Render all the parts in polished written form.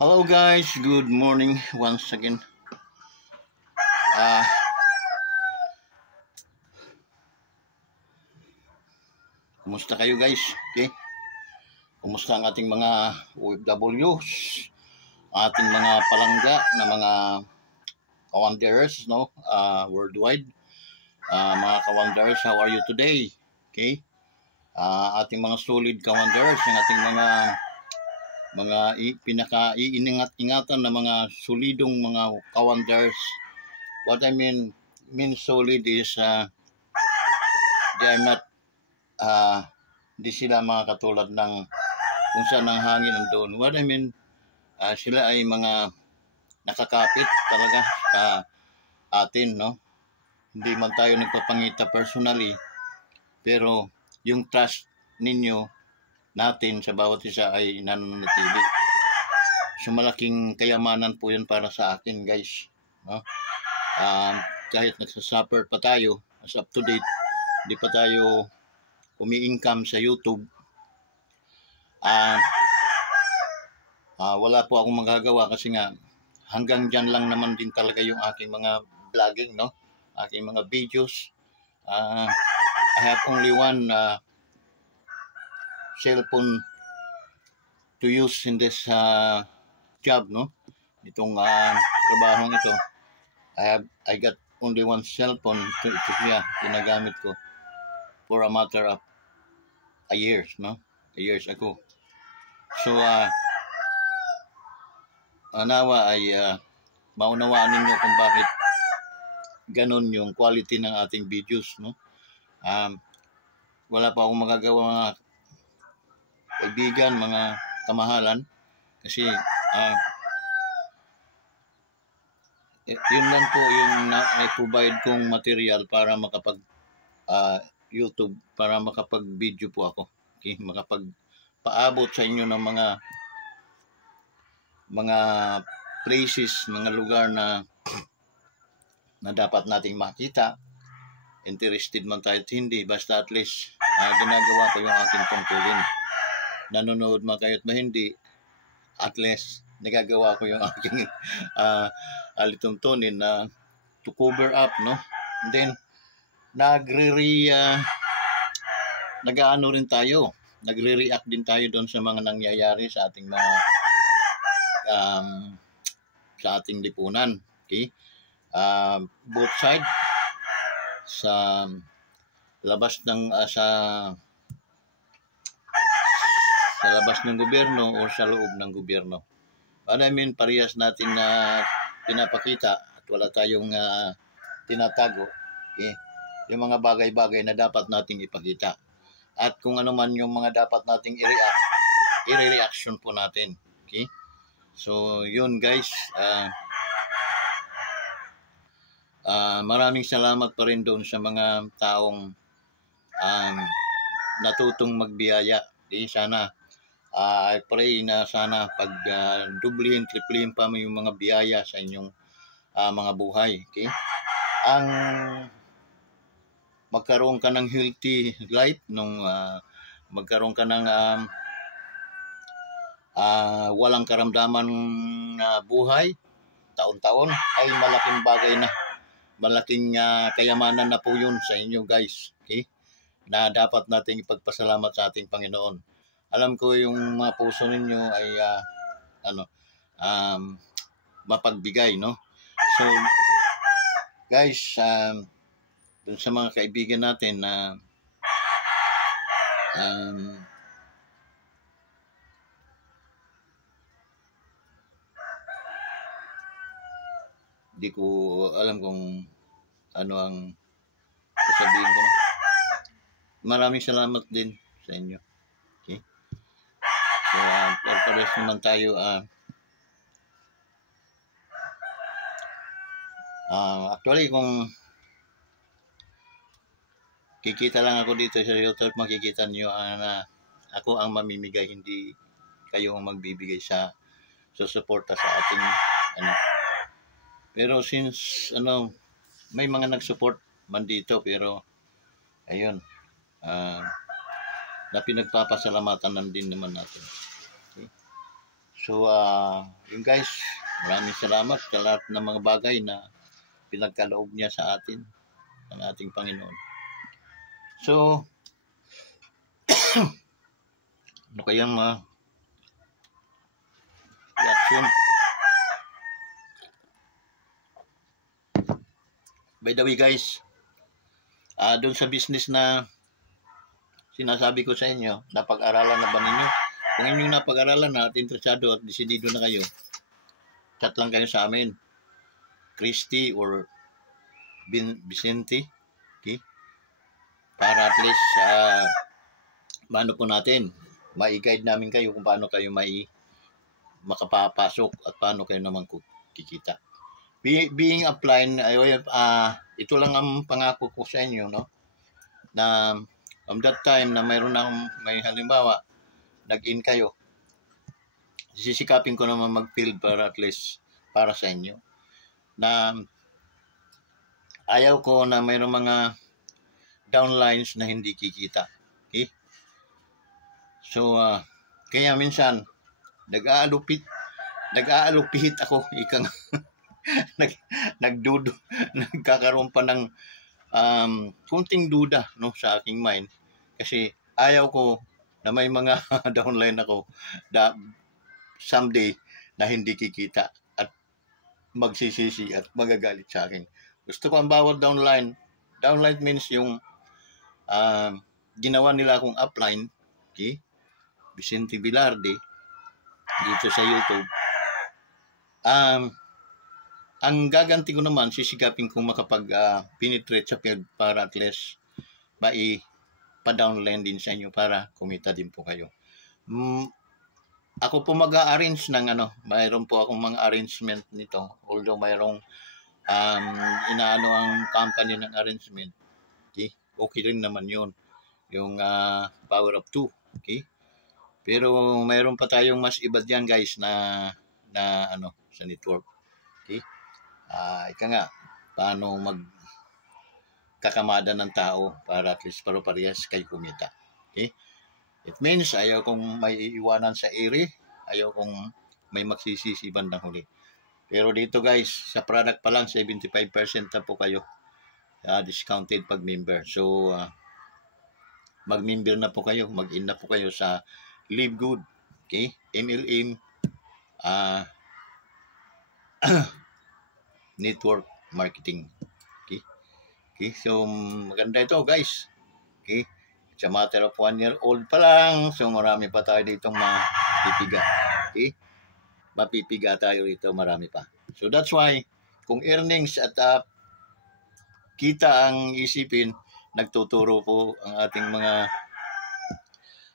Hello guys, good morning once again. Ah, kumusta kayo guys? Okay? Kumusta ang ating mga OFWs? Ating mga palangga na mga kawanderers, no? Worldwide. Mga kawanderers, how are you today? Okay? Ating mga solid kawanderers, ang ating mga pinaka-iingat-ingatan na mga solidong mga kawanderers. What I mean solid is they are not di sila mga katulad ng kung saan ang hangin nandoon. What I mean, sila ay mga nakakapit talaga sa atin, no? Hindi man tayo nagpapangita personally, pero yung trust ninyo natin sa bawat isa ay nananatili. So malaking kayamanan po yun para sa akin guys, no? Kahit nagsasuffer pa tayo, as up to date, hindi pa tayo umi-income sa YouTube, wala po akong magagawa kasi nga hanggang dyan lang naman din talaga yung aking mga vlogging, no? Aking mga videos. I have only one cellphone to use in this job, no? Itong trabahong ito. I got only one cellphone to ginagamit ko for a matter of a years, no? Years ago. So nawa ay maunawaan ninyo kung bakit ganon yung quality ng ating videos, no? Wala pa akong magagawa mga kaibigan, mga kamahalan, kasi yun lang po yung na-provide kong material para makapag YouTube, para makapag-video po ako. Okay? Makapag-paabot sa inyo ng mga places, mga lugar na dapat nating makita. Interested man tayo at hindi, basta at least ginagawa ko yung aking tungkulin. Nanonood man kayo at hindi, at least nagagawa ko yung aking alituntunin na to cover up, no? And then nagre-react din tayo doon sa mga nangyayari sa ating mga sa ating lipunan. Okay? Both side, sa labas ng sa labas ng gobyerno o sa loob ng gobyerno. I mean, parehas natin na pinapakita at wala tayong tinatago. Okay? Yung mga bagay-bagay na dapat nating ipakita. At kung ano man yung mga dapat nating i-reaction po natin. Okay? So, yun guys. Maraming salamat pa rin doon sa mga taong natutong magbiyaya. Okay? Sana, I pray na sana pag dublihin, triplihin pa yung mga biyaya sa inyong mga buhay. Okay? Ang magkaroon ka ng healthy life, magkaroon ka ng walang karamdaman na buhay taon-taon ay malaking bagay na, malaking kayamanan na po yun sa inyo guys. Okay? Na dapat nating ipagpasalamat sa ating Panginoon. Alam ko yung mga puso ninyo ay mapagbigay, no? So guys, dun sa mga kaibigan natin na di ko alam kung ano ang sasabihin ko, no? Maraming salamat din sa inyo. Okay? So pares naman tayo actually kung kikita lang ako dito sa YouTube, makikita niyo na ako ang mamimigay, hindi kayo ang magbibigay sa suporta sa ating Pero since may mga nag-support man dito, pero ayun, na pinagpapasalamatan din naman natin. Okay? So, yun guys, maraming salamat sa lahat ng mga bagay na pinagkaloob niya sa atin, ng ating Panginoon. So, ano kayang reaction? By the way guys, doon sa business na sinasabi ko sa inyo, napag-aralan na ba ninyo? Kung inyong napag-aralan na at interesado at desidido na kayo, chat lang kayo sa amin. Christy or Vicente, okay? Para at least paano po natin mai-guide namin kayo kung paano kayo makapapasok at paano kayo naman kikita. Being applying, ito lang ang pangako ko sa inyo, no? Na that time na may halimbawa, nag-in kayo, sisikapin ko naman mag-field para at least para sa inyo. Na ayaw ko na mayroong mga downlines na hindi kikita. Okay? So, kaya minsan, nag-aalupit ako, ikang nagkakaroon pa ng kunting duda, no, sa aking mind, kasi ayaw ko na may mga downline ako someday na hindi kikita at magsisisi at magagalit sa akin. Gusto ko ang bawat downline means yung ginawa nila akong upline, okay? Vicente Velarde dito sa YouTube. Ang gaganti ko naman, sisigapin kong makapag-penetrate sa field para at least pa-downline din sa inyo para kumita din po kayo. Ako po mag-arrange ng mayroon po akong mga arrangement nito. Although mayroong inaano ang company ng arrangement. Okay? Okay rin naman yun. Yung power of 2. Okay? Pero mayroon pa tayong mas iba diyan guys na sa network. Okay? Ika nga, paano magkakamada ng tao para at least parehas kayo kumita. Okay? It means ayaw kong may iiwanan sa ere, ayaw kong may magsisisi bandang huli. Pero dito guys, sa product pa lang, 75% na po kayo discounted pag member. So, mag-member na po kayo, mag-in na po kayo sa Live Good. Okay? MLM network marketing. Okay? Okay? So, maganda ito guys. Okay? It's a matter of 1 year old pa lang. So, marami pa tayo ditong mapipiga. Okay? Mapipiga tayo dito, marami pa. So, that's why, kung earnings at kita ang isipin, nagtuturo po ang ating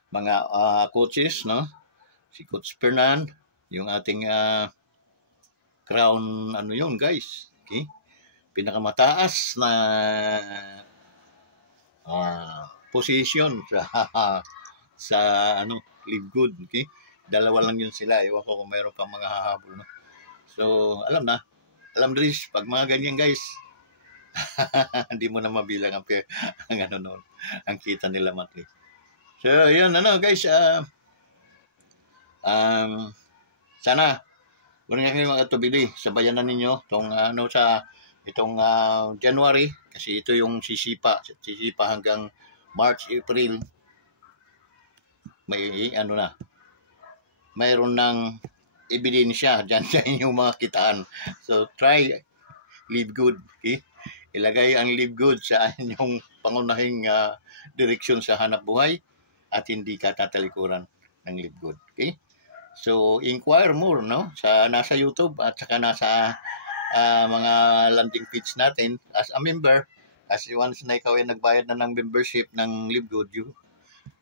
mga coaches, no? Si Coach Fernan, yung ating crown, yun guys. Okay? Pinakamataas na position sa Live Good. Okay? Dalawa lang yun sila. Ewan ko kung mayroon pang mga hahabol. No? So, alam din, pag mga ganyan guys, hindi mo na mabilang ang kita nila monthly. So, yun, guys, sana, kung nga kayo makatubili, sabayan na ninyo itong January, kasi ito yung sisipa hanggang March, April, mayroon ng ebidensya dyan sa inyong mga kitaan. So, try Live Good. Okay? Ilagay ang Live Good sa inyong pangunahing direksyon sa hanap buhay at hindi ka tatalikuran ng Live Good. Okay? So, inquire more, no? Nasa YouTube at saka nasa mga landing page natin as a member. As once na ikaw ay nagbayad na ng membership ng Live Good,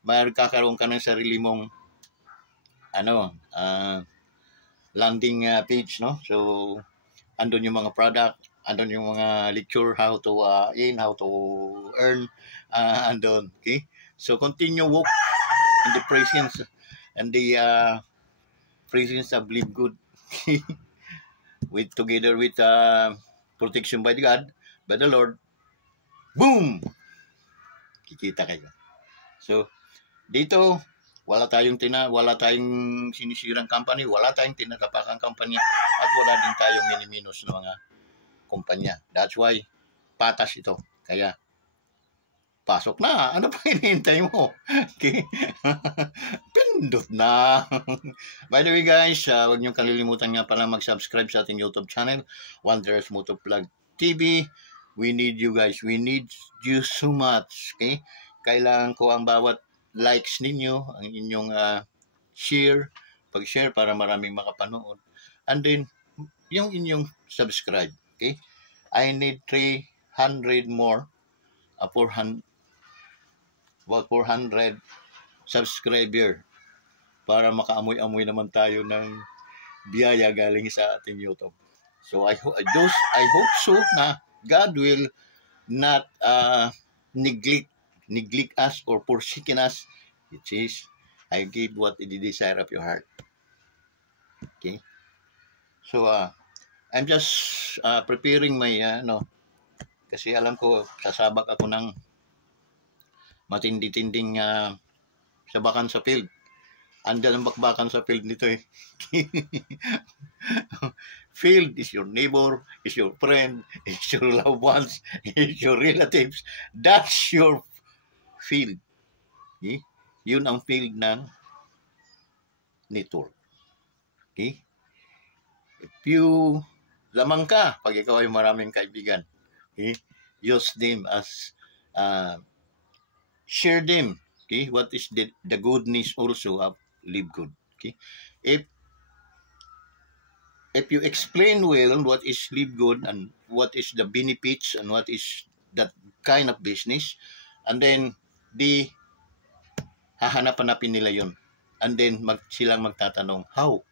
magkakaroon ka ng sarili mong landing page, no? So, andun yung mga product, andun yung mga lecture, how to how to earn, andun, okay? So, continue walk in the presence and the presence of Live Good, together with protection by God, by the Lord. Boom! Kikita kayo. So, dito, Wala tayong sinisirang company, wala tayong tinatapakang company, at wala din tayong miniminus ng mga kumpanya. That's why patas ito. Kaya pasok na. Ano pa hinihintay mo? Okay. Pindot na. By the way guys, huwag niyong kalilimutan nga pala mag-subscribe sa ating YouTube channel, Wanderers Motovlog TV. We need you guys. We need you so much. Okay? Kailangan ko ang bawat likes ninyo, ang inyong share, pag-share para maraming makapanood. And then, yung inyong subscribe. Okay? I need 300 more, 400 subscriber para makaamoy-amoy naman tayo ng biyaya galing sa ating YouTube. So I hope so na God will not neglect us or forsaken us. It says, I give what is the desire of your heart. Okay? So I'm just preparing my kasi alam ko sasabak ako ng matindi-tinding sabakan sa field. Andyan ang bakbakan sa field nito eh. Field is your neighbor, is your friend, is your loved ones, is your relatives. That's your field. Okay? Yun ang field ng network. Okay? If you lamang ka, pag ikaw ay maraming kaibigan, okay? Use them as share them. Okay, what is the goodness also of live good? Okay, if you explain well what is live good and what is the benefits and what is that kind of business, and then hahanap-hanapin nila yon, and then silang magtatanong how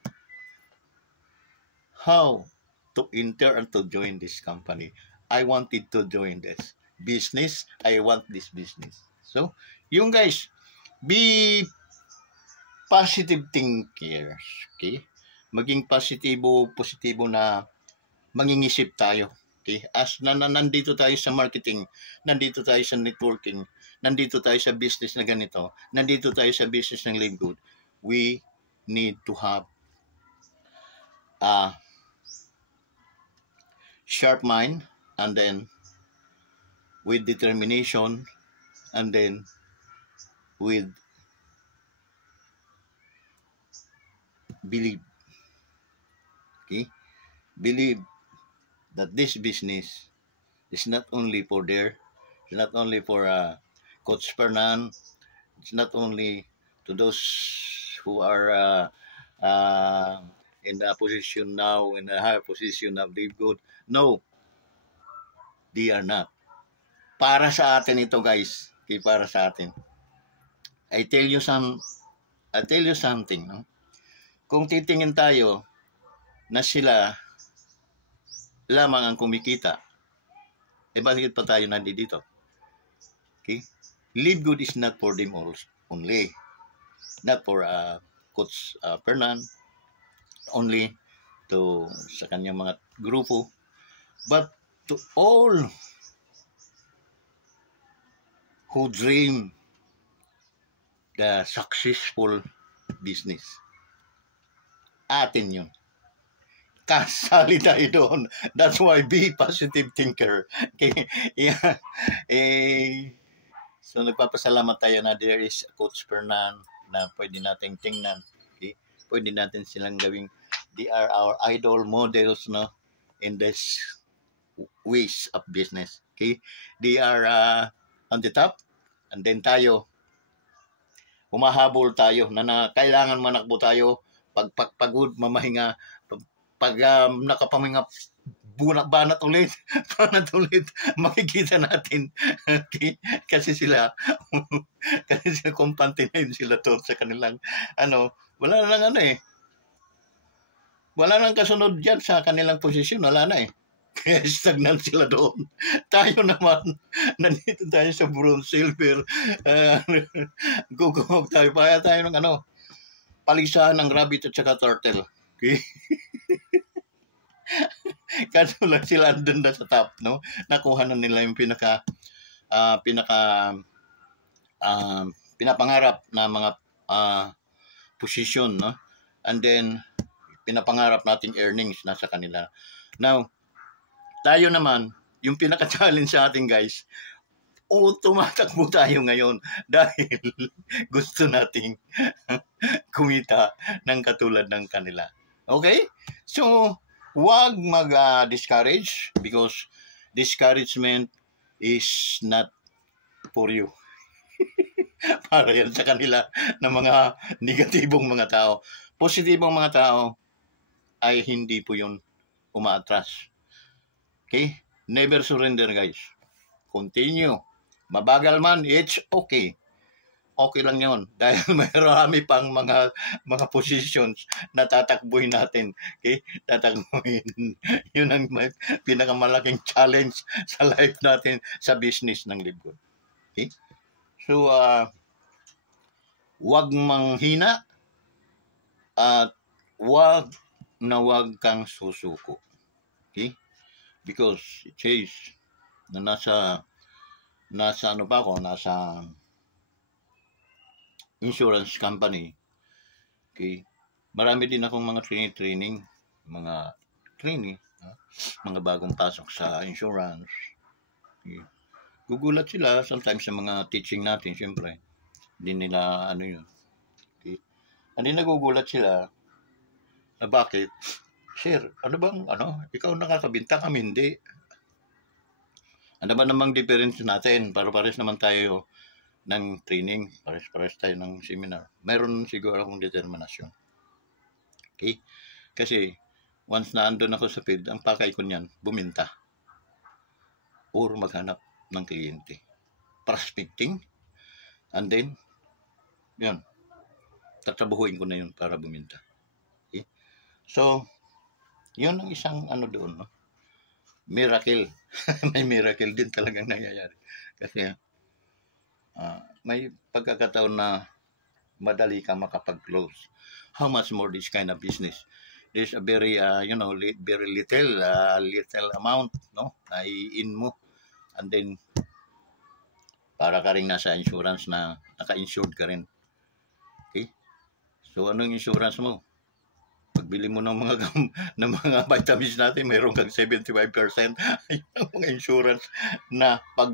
to enter and to join this company. I wanted to join this business. I want this business. So, yung guys, be positive thinkers. Okay? Maging positibo na mangingisip tayo. Okay? As nandito tayo sa marketing, nandito tayo sa networking, nandito tayo sa business na ganito, nandito tayo sa business ng live good, we need to have a sharp mind, and then with determination, and then with believe. Okay? Believe that this business is not only for it's not only for Coach Fernan, it's not only to those who are in the position now, in the higher position of live good. No, they are not. Para sa atin ito guys. Okay, para sa atin. I tell you something. No? Kung titingin tayo na sila lamang ang kumikita, bakit pa tayo nandito? Okay? Live good is not for them only. Not for Coach Fernan only, to sa kanyang mga grupo, but to all who dream the successful business. Atin yun. Kasali tayo doon. That's why be positive thinker. Okay? Yeah. So nagpapasalamat tayo na there is Coach Fernan na pwede nating tingnan. Okay? Pwede natin silang gawing, they are our idol models, no, in this ways of business. Okay? They are on the top, and then tayo humahabol tayo na kailangan manakbo tayo pagpagod, mamahinga, pag nakapaminga, banat ulit, makikita natin. Okay? Kasi sila kumpante na yun sila to sa kanilang wala nang kasunod dyan sa kanilang posisyon, wala na eh. Kaya stagnant sila doon. Tayo naman, nandito tayo sa bronze, silver, gugugog tayo. Kaya tayo ng palisahan ng rabbit at saka turtle. Okay? Kaso lang sila andun na sa top, no? Nakuha na nila yung pinapangarap na mga position, no? And then pinapangarap nating earnings nasa kanila. Now, tayo naman, yung pinaka-challenge sa ating guys, tumatakbo tayo ngayon dahil gusto nating kumita ng katulad ng kanila. Okay? So, huwag mag-discourage because discouragement is not for you. Para yan sa kanila ng mga negatibong mga tao. Positibong mga tao ay hindi po yun umaatras. Okay? Never surrender, guys. Continue. Mabagal man, it's okay. Okay lang yun. Dahil marami pang mga positions na tatakbuhin natin. Okay? Tatakbuhin. Yun ang pinakamalaking challenge sa life natin sa business ng Libgon. Okay? So, huwag manghina at huwag kang susuko. Okay? Because it says na nasa ano pa ako, nasa insurance company. Okay? Marami din akong mga training, mga bagong pasok sa insurance. Okay? Gugulat sila sometimes sa mga teaching natin, siyempre. Hindi nila ano yun. Okay? Hindi nagugulat sila na bakit? Sir, ano bang, ikaw nakakabinta, kami hindi. Ano ba namang difference natin? Pares naman tayo ng training. Pares tayo ng seminar. Meron siguro akong determinasyon. Okay? Kasi, once na andun ako sa field, ang pakay ko niyan, buminta. Or maghanap ng kliyente. Prospecting. And then, yun. Tatrabahuin ko na yun para buminta. Okay? So, yun ang isang doon, no? Miracle. May miracle din talagang nangyayari. Kasi may pagkakataon na madali ka makapag-close. How much more this kind of business? There's a very, very little amount, no? Na i-in mo. And then, para ka rin nasa insurance na naka-insured ka rin. Okay? So, anong insurance mo? Pagbili mo ng mga vitamins natin, mayroon kang 75%. Ayun ang mga insurance na pag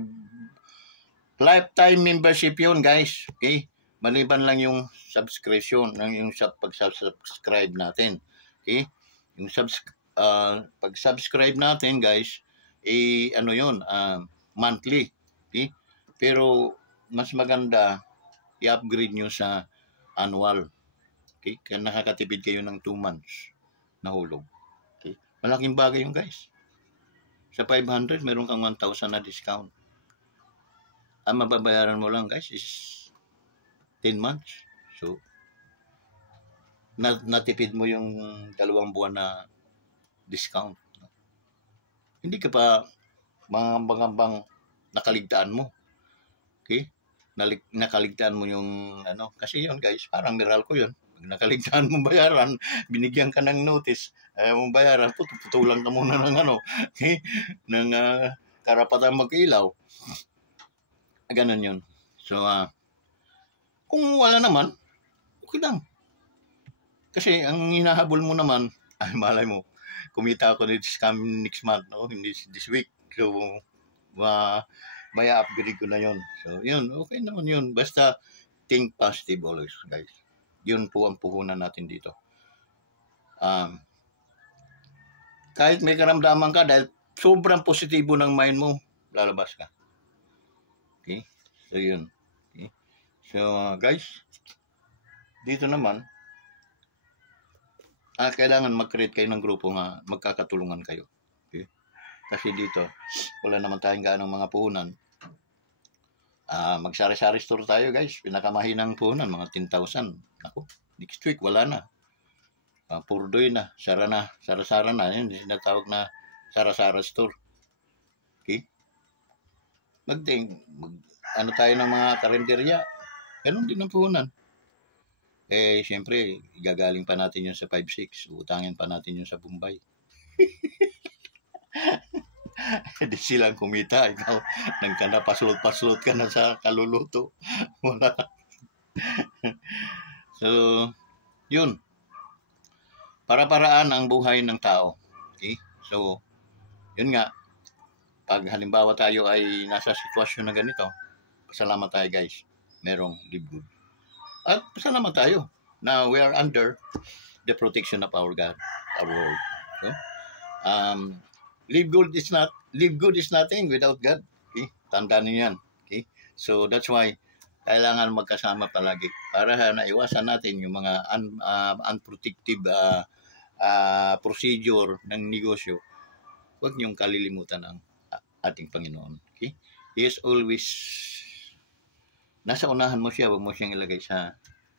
lifetime membership yun, guys. Okay? Maliban lang yung subscription, yung pag-subscribe natin. Okay? Yung pag-subscribe natin, guys, yun, monthly. Okay? Pero mas maganda i-upgrade nyo sa annual. Okay? Kaya nakakatipid kayo ng 2 months na hulog. Okay? Malaking bagay yung guys. Sa 500, meron kang 1,000 na discount. Ang mababayaran mo lang guys is 10 months. So, natipid mo yung 2 buwan na discount. Hindi ka pa mga nakaligtaan mo. Okay? Nakaligtaan mo yung kasi yun guys, parang Meralco yun. Pag nakaligtaan mo bayaran, binigyan ka ng notice, ayaw mong bayaran, putulan ka muna ng okay? Ng karapatang mag-ilaw. Ganon yun. So, kung wala naman, okay lang. Kasi ang hinahabol mo naman, ay malay mo, kumita ako next month, no? Hindi this week. So, may upgrade ko na yun. So, yun, okay naman yun. Basta, think positive always, guys. Yun po ang puhunan natin dito. Kahit may karamdaman ka, dahil sobrang positibo ng mind mo, lalabas ka. Okay? So, yun. Okay? So, guys, dito naman, kailangan mag-create kayo ng grupo nga magkakatulungan kayo. Okay? Kasi dito, wala naman tayong gaanong mga puhunan. Magsari-sari store tayo guys. Pinakamahinang puhunan, mga 10,000. Ako, next week, wala na. Purdoy na, sara na. Yun, sinatawag na sara-sara store. Okay? Tayo ng mga karinderya. Ganun din ang puhunan. Siyempre, igagaling pa natin yun sa 5-6. Utangin pa natin yun sa Bombay. Di silang kumita. Ikaw, nang ka na paslot ka na sa kaluluto. Wala. So, yun. Para-paraan ang buhay ng tao. Okay? So, yun nga. Pag halimbawa tayo ay nasa sitwasyon na ganito, pasalamat tayo guys. Merong live good. At pasalamat tayo na we are under the protection of our God, our Lord. So, live good is nothing without God. Okay? Tandaan niyo yan. Okay? So, that's why kailangan magkasama palagi para naiwasan natin yung mga unprotective procedure ng negosyo. Huwag niyong kalilimutan ang ating Panginoon. Okay? He is always nasa unahan mo siya, huwag mo siyang ilagay sa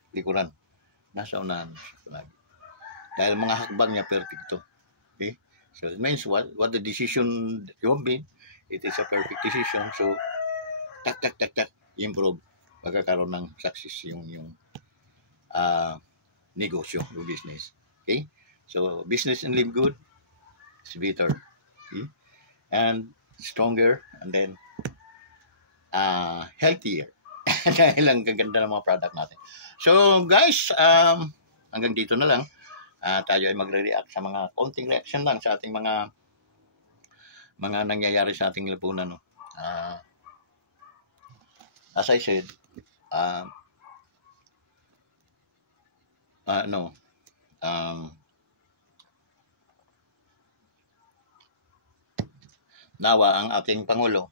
likuran. Nasa unahan mo siya palagi. Dahil mga hakbang niya perfecto. Okay? So it means what the decision you have made, it is a perfect decision. So tak improve. Magkakaroon ng success yung negosyo o business. Okay? So business and live good is better. Okay? And stronger and then healthier. Dahil ang gaganda ng mga product natin. So guys, hanggang dito na lang. Tayo ay magre-react sa mga konting reaction lang sa ating mga nangyayari sa ating lipunan. No? As I said, nawa ang ating Pangulo.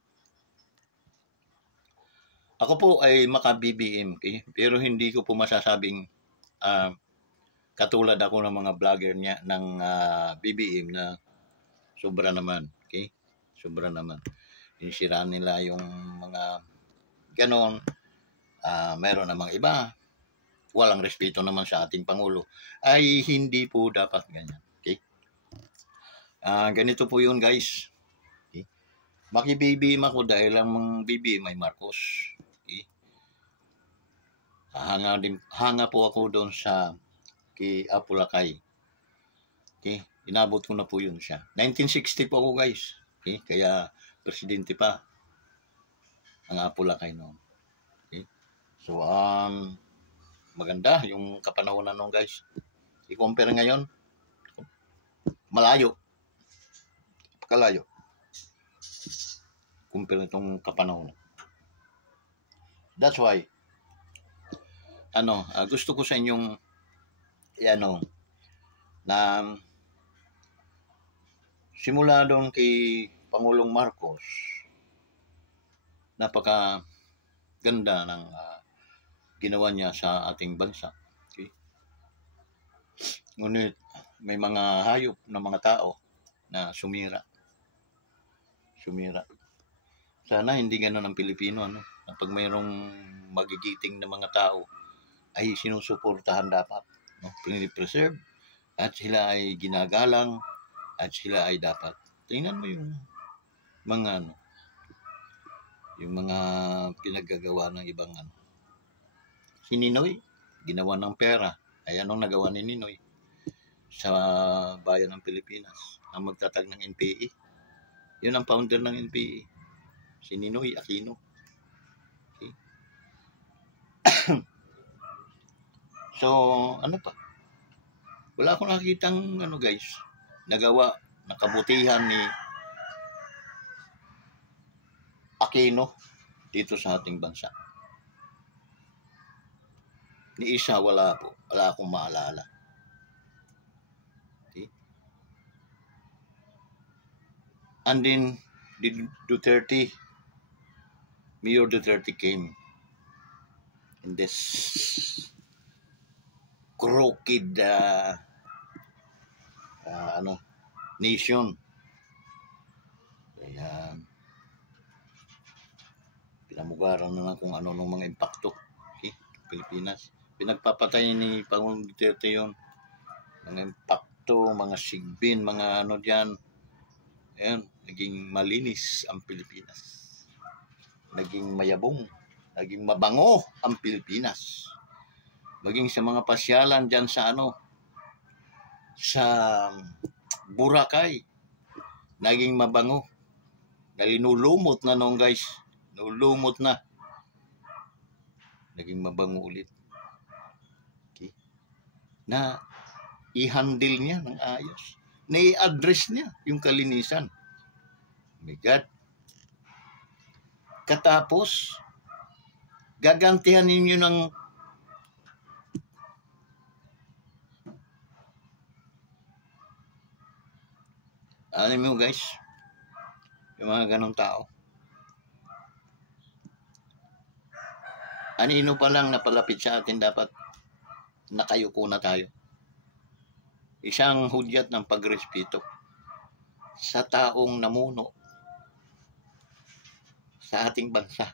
Ako po ay maka-BBM, okay? Pero hindi ko po masasabing katulad ako ng mga vlogger niya ng BBM na sobra naman, okay? Sobra naman. Inisiraan nila yung mga ganon. Meron namang iba. Walang respeto naman sa ating Pangulo. Ay hindi po dapat ganyan, okay? Ganito po yun guys. Okay? Maki-BBM ako dahil ang BBM ay Marcos. Okay? Hanga po ako doon sa kay Apulacay. Okay? Inabot ko na po yun siya. 1960 po ako guys. Okay? Kaya presidente pa ang Apulacay noon. Okay? So, maganda yung kapanahonan noon guys. I-compare ngayon, malayo. Pakalayo. Compare itong kapanahonan. That's why, gusto ko sa inyong na simula doon kay Pangulong Marcos, napaka ganda ng ginawa niya sa ating bansa. Okay? Ngunit may mga hayop na mga tao na sumira. Sana hindi ganoon ang Pilipino. Pag mayroong magigiting na mga tao, ay sinusuportahan dapat. No? Pinipreserve at sila ay ginagalang at sila ay dapat. Tingnan mo yung mga yung mga pinaggagawa ng ibang Si Ninoy, ginawa ng pera. Ay anong nagawa ni Ninoy sa bayan ng Pilipinas? Ang magtatag ng NPA. Yun ang founder ng NPA. Si Ninoy Aquino. Okay. So, ano pa? Wala akong nakikitang guys, nagawa, nakabutihan ni Aquino dito sa ating bansa. Ni isa wala po. Wala akong maalala. Okay? And then, Mayor Duterte came in this crooked nation. Kaya pinamugaran na lang kung ano ng mga impakto. Okay? Pilipinas. Pinagpapatay ni Pangulong Duterte yun. Mga impakto, mga sigbin, mga dyan. Ayan, naging malinis ang Pilipinas. Naging mayabong, naging mabango ang Pilipinas. Maging sa mga pasyalan dyan sa sa Boracay, naging mabango. Nalinulumot na noon guys. Nulumot na. Naging mabango ulit. Okay. na i-handle niya ng ayos. Na i-address niya yung kalinisan. Oh my God. Katapos, gagantihan ninyo ng alam mo guys, yung mga ganong tao. Anino pa lang napalapit sa atin, dapat nakayuko na tayo. Isang hudyat ng pagrespeto sa taong namuno sa ating bansa.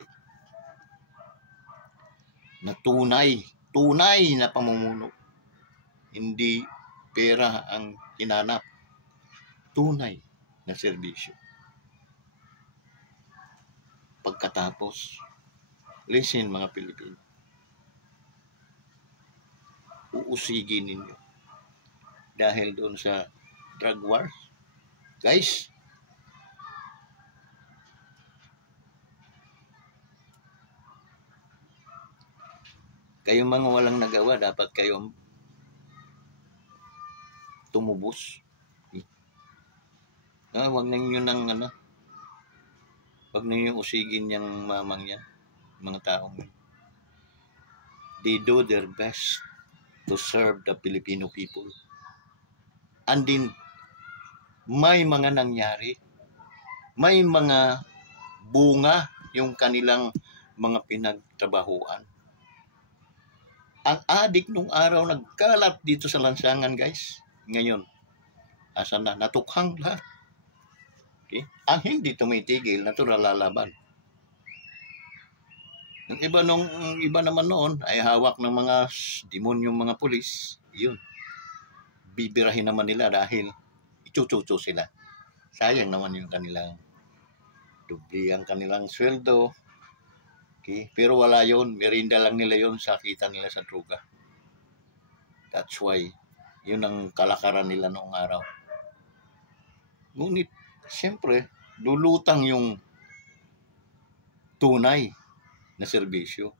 Na tunay na pamumuno. Hindi pera ang hinanap. Tunay na serbisyo. Pagkatapos, listen mga Pilipino, uusigin ninyo dahil doon sa drug wars. Guys, kayong mga walang nagawa, dapat kayong tumubos. Wag ninyo nang wag ninyo usigin yung mamang yan, mga taong yan. They do their best to serve the Filipino people. And then, may mga nangyari, may mga bunga yung kanilang mga pinagtrabahuan. Ang adik nung araw nagkalat dito sa lansangan, guys. Ngayon, asan na? Natukhang lahat. Okay? Ang hindi tumitigil, natural lalaban. Ang iba naman noon ay hawak ng mga demonyong mga pulis. Yun. Bibirahin naman nila dahil itututo sila. Sayang naman yung kanilang dubli ang kanilang sweldo. Okay? Pero wala yun. Merinda lang nila yun sa kita nila sa droga. That's why, yun ang kalakaran nila noong araw. Ngunit, siyempre, lulutang yung tunay na serbisyo.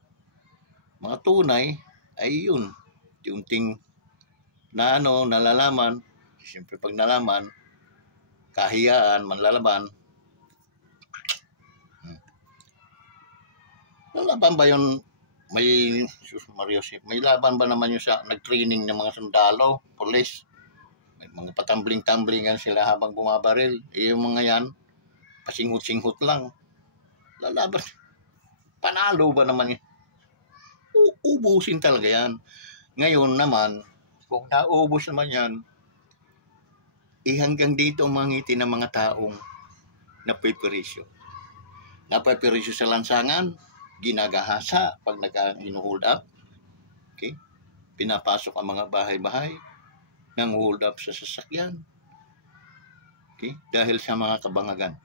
Mga tunay ay yun. Unting na nalalaman. Siyempre pag nalaman, kahiyaan, manlalaban. Lalaban ba yun? May laban ba naman yung sa nag-training ng mga sundalo, police? May mga patambling-tamblingan sila habang bumabaril. Yung mga yan, pasinghot-singhot lang. Lalaban. Panalo ba naman yun? Ubusin talaga yan. Ngayon naman, kung naubos naman yan, hanggang dito ang mangiti ng mga taong napipirisyo. Napipirisyo sa lansangan, ginagahasa pag nag-hold up. Okay? Pinapasok ang mga bahay-bahay, nang hold up sa sasakyan. Okay? Dahil sa mga kabangagan.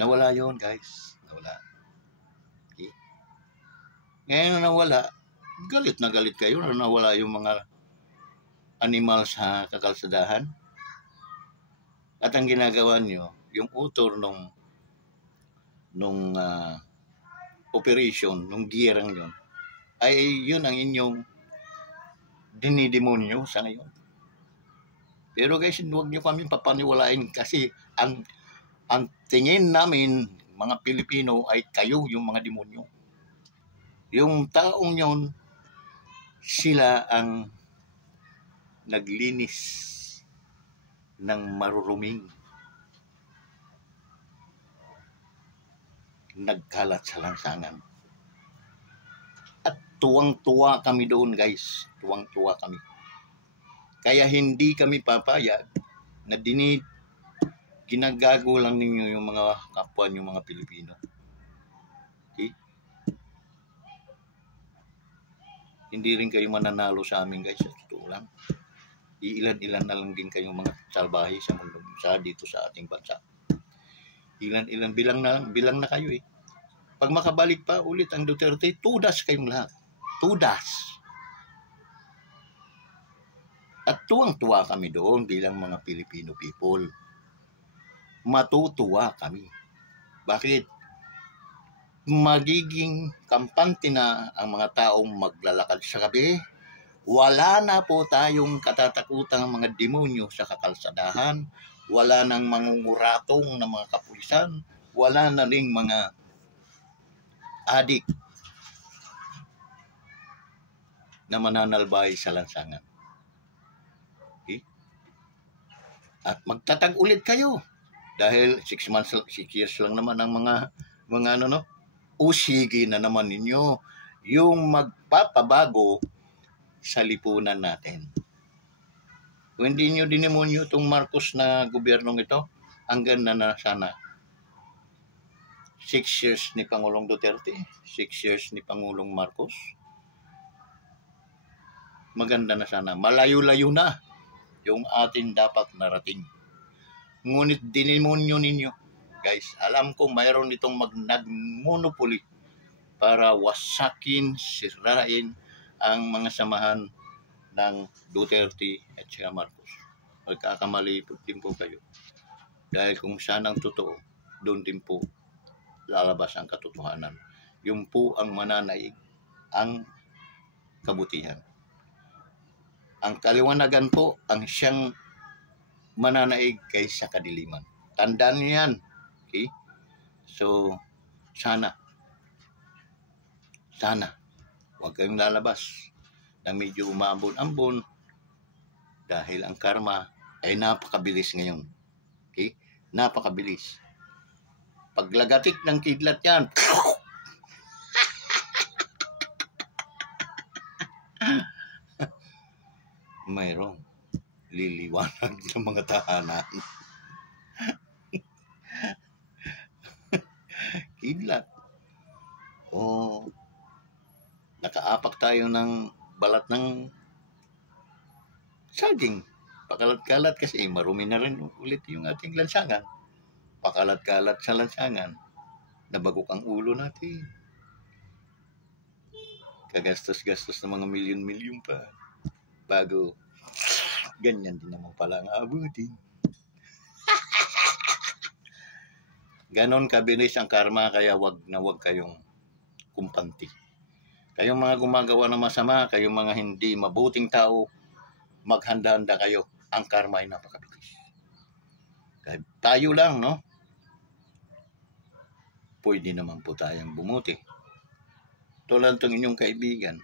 Nawala yon guys. Nawala. Okay? Ngayon na nawala, galit na galit kayo na nawala yung mga animal sa kakalsadahan. At ang ginagawa nyo, yung utor nung operation, nung giyerang yun, ay yun ang inyong dinidemonyo sa ngayon. Pero guys, huwag nyo kami papaniwalain kasi ang tingin namin, mga Pilipino, ay kayo yung mga demonyo. Yung taong yun, sila ang naglinis ng maruruming nagkalat sa lansangan. At tuwang-tuwa kami doon guys. Tuwang-tuwa kami. Kaya hindi kami papayag na ginagago lang ninyo yung mga kapwa nyo mga Pilipino. Okay? Hindi rin kayo mananalo sa amin guys. Totoo lang. Ilan-ilan na lang din kayong mga salbahe sa mundo dito sa ating bansa. Ilan-ilan bilang na kayo eh. Pag makabalik pa ulit ang Duterte, tudas kayong lahat. Tudas. At tuwang-tuwa kami doon bilang mga Filipino people. Matutuwa kami. Bakit? magiging kampante na ang mga taong maglalakad sa gabi. Wala na po tayong katatakutang mga demonyo sa kakalsadahan. Wala nang mangunguratong na mga kapulisan. Wala na ring mga adik na mananalbay sa lansangan. Okay? At magtatag ulit kayo. Dahil 6 years lang naman ang mga usigi na naman ninyo yung magpapabago sa lipunan natin. Kung hindi nyo dinemonyo itong Marcos na gobyernong ito, hanggang na sana 6 years ni Pangulong Duterte, 6 years ni Pangulong Marcos, maganda na sana. Malayo-layo na yung atin dapat narating. Ngunit dinemonyo ninyo, guys, alam ko mayroon itong nag-monopoly para wasakin, sirain ang mga samahan ng Duterte at saka Marcos. Magkakamali po din po kayo. Dahil kung saan ang totoo, doon din po lalabas ang katotohanan. Yung po ang mananaig ang kabutihan. Ang kaliwanagan po ang siyang mananaig kaysa kadiliman. Tandaan niyo yan. Okay? So, sana, huwag kayong lalabas na medyo umambon-ambon dahil ang karma ay napakabilis ngayon. Okay? Napakabilis. Paglagatik ng kidlat yan, mayroong liliwanag ng mga tahanan. Kidlat. O, nakaapak tayo ng balat ng saging. Pakalat-kalat kasi marumi na rin ulit yung ating lansangan. Pakalat-kalat sa lansangan. Nabagok ang ulo natin. Kagastos-gastos ng mga milyon-milyon pa. Bago ganyan din naman pala ang abutin. Ganon kabilis ang karma, kaya wag kayong kumpanti. Kayong mga gumagawa ng masama, kayong mga hindi mabuting tao, maghanda-handa kayo. Ang karma ay napakabilis. Kaya tayo lang, no? Pwede naman po tayong bumuti. Tulad ng inyong kaibigan.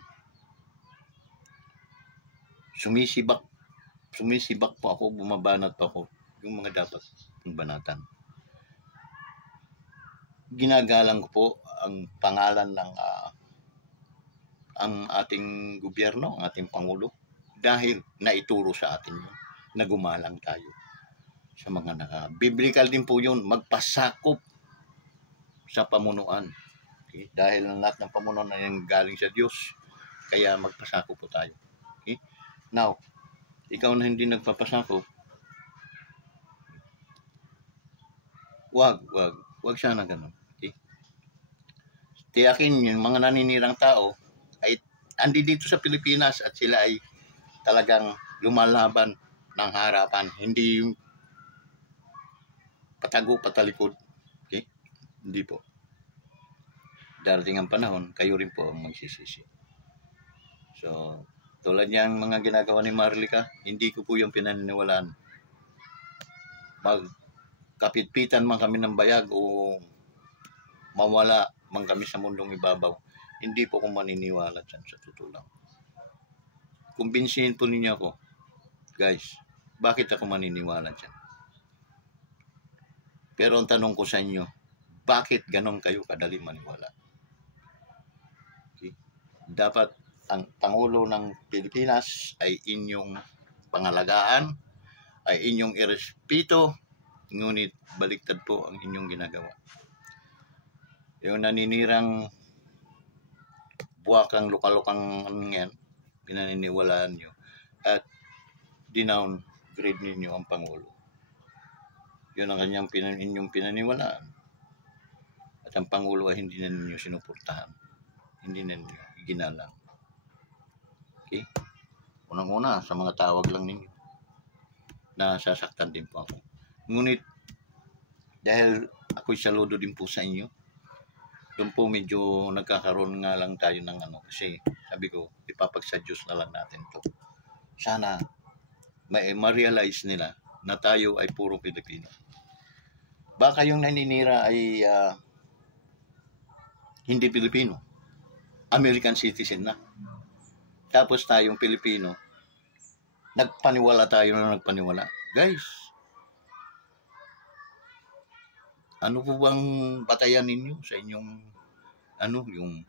Sumisibak po ako, bumabanat po ako. Yung mga dapat banatan. Ginagalang ko po ang pangalan ng ang ating gobyerno, ang ating Pangulo, dahil naituro sa atin yun, na gumalang tayo sa mga biblical din po yun, magpasakop sa pamunuan. Okay? Dahil ang lahat ng pamunuan ay galing sa Diyos, kaya magpasakop po tayo. Okay? Now, ikaw na hindi nagpapasakop, wag sana ganun. Okay? Tiyakin yung mga naninirang tao ay andi dito sa Pilipinas at sila ay talagang lumalaban ng harapan, hindi yung patago patalikod. Okay? Hindi po. Darating ang panahon, kayo rin po ang magsisisi. So, tulad niyang mga ginagawa ni Marlica, hindi ko po yung pinaniniwalaan. Magkapitpitan man kami ng bayag o mawala man kami sa mundong ibabaw, hindi po ko maniniwala dyan sa totoo lang. Kumbinsihin po ninyo ako, guys, bakit ako maniniwala dyan? Pero ang tanong ko sa inyo, bakit ganon kayo kadali maniwala? Okay? Dapat ang Pangulo ng Pilipinas ay inyong pangalagaan, ay inyong irespeto, ngunit baliktad po ang inyong ginagawa. Yung naninirang buwakang lukalukang yan, pinaniniwalaan nyo, at dinowngrade ninyo ang Pangulo. Yun ang kanyang inyong pinaniwalaan. At ang Pangulo ay hindi na ninyo sinuportahan. Hindi na ninyo ginalang. Okay? Unang-una, sa mga tawag lang ninyo, nasasaktan din po ako. Ngunit, dahil ako'y saludo din po sa inyo, doon po medyo nagkakaroon nga lang tayo ng ano, kasi sabi ko, ipapagsa Diyos na lang natin to. Sana ma-realize nila na tayo ay puro Pilipino. Baka yung naninira ay hindi Pilipino, American citizen na. Tapos tayong Pilipino, nagpaniwala tayo na nagpaniwala. Guys, ano po bang batayan ninyo sa inyong yung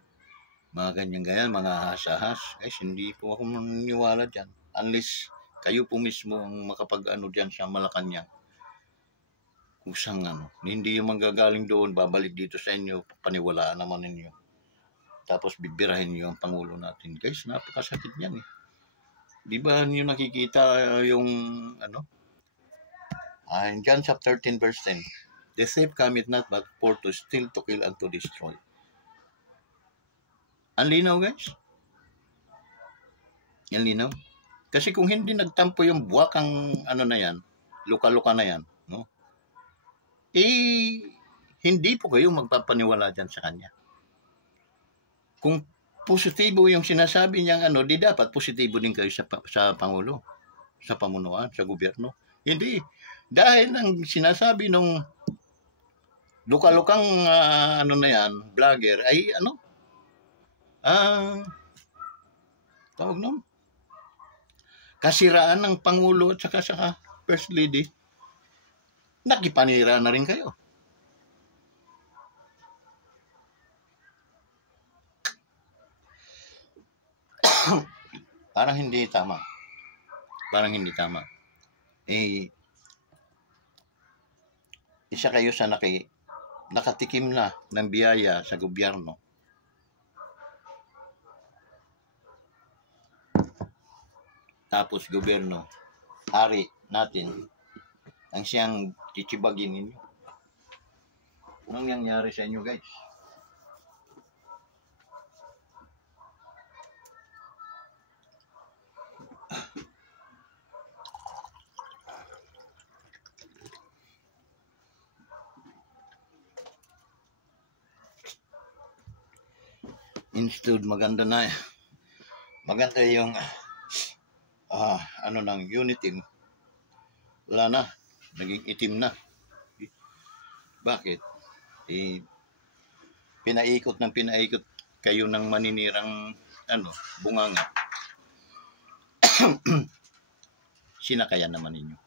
mga ganyan-ganyan, mga hasahas? Guys, hindi po ako maniniwala dyan. Unless kayo po mismo ang makapag-ano dyan sa Malacanang. Kusang hindi yung manggagaling doon, babalik dito sa inyo, paniwalaan naman ninyo. Tapos bibirahin niyo ang Pangulo natin. Guys, napakasakit niyan eh. Di ba niyo nakikita yung in John chapter 13 verse 10, the thief cometh not but for to steal, to kill, and to destroy. Ang linaw, guys. Ang linaw. Kasi kung hindi nagtampo yung buwakang na yan, luka-luka na yan, no? Hindi po kayo magpapaniwala dyan sa kanya. Kung positibo yung sinasabi niyang di dapat positibo din kayo sa Pangulo, sa pamunuan, sa gobyerno. Hindi. Dahil ang sinasabi nung luka-lukang vlogger ay tawag nun, kasiraan ng Pangulo at saka First Lady, nakipanira na rin kayo. Parang hindi tama. Isa kayo sa nakatikim na ng biyaya sa gobyerno. Tapos gobyerno, hari natin, ang siyang titibagin ninyo. Anong nangyari sa inyo, guys? Instead, maganda yung ng unity. Wala na, naging itim na. Bakit? Pinaikot kayo ng maninirang bunganga. Sinakayan naman ninyo.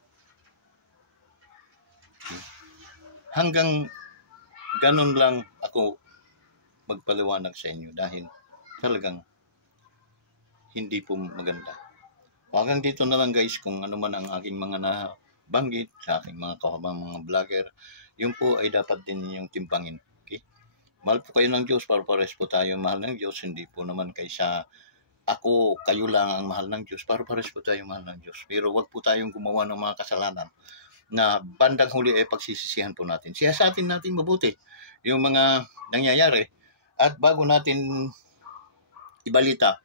Hanggang ganun lang ako magpaliwanag sa inyo dahil talagang hindi po maganda. Hanggang dito na lang, guys. Kung ano man ang aking mga nabanggit sa aking mga kahabang mga vlogger, yun po ay dapat din ninyong timpangin. Okay? Mahal po kayo ng Diyos, pares po tayo mahal ng Diyos. Hindi po naman kaysa kayo lang ang mahal ng Diyos, pares po tayo mahal ng Diyos. Pero wag po tayong gumawa ng mga kasalanan na bandang huli ay pagsisisihan po natin. Siyasatin natin mabuti yung mga nangyayari. At bago natin ibalita,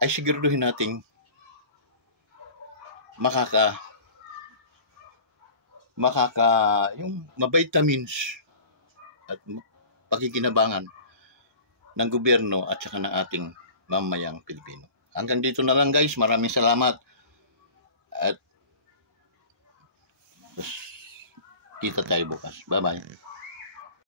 ay siguraduhin natin yung mabitamins at pakikinabangan ng gobyerno at saka ng ating mamayang Pilipino. Hanggang dito na lang, guys. Maraming salamat. At kita tayo bukas. Bye-bye.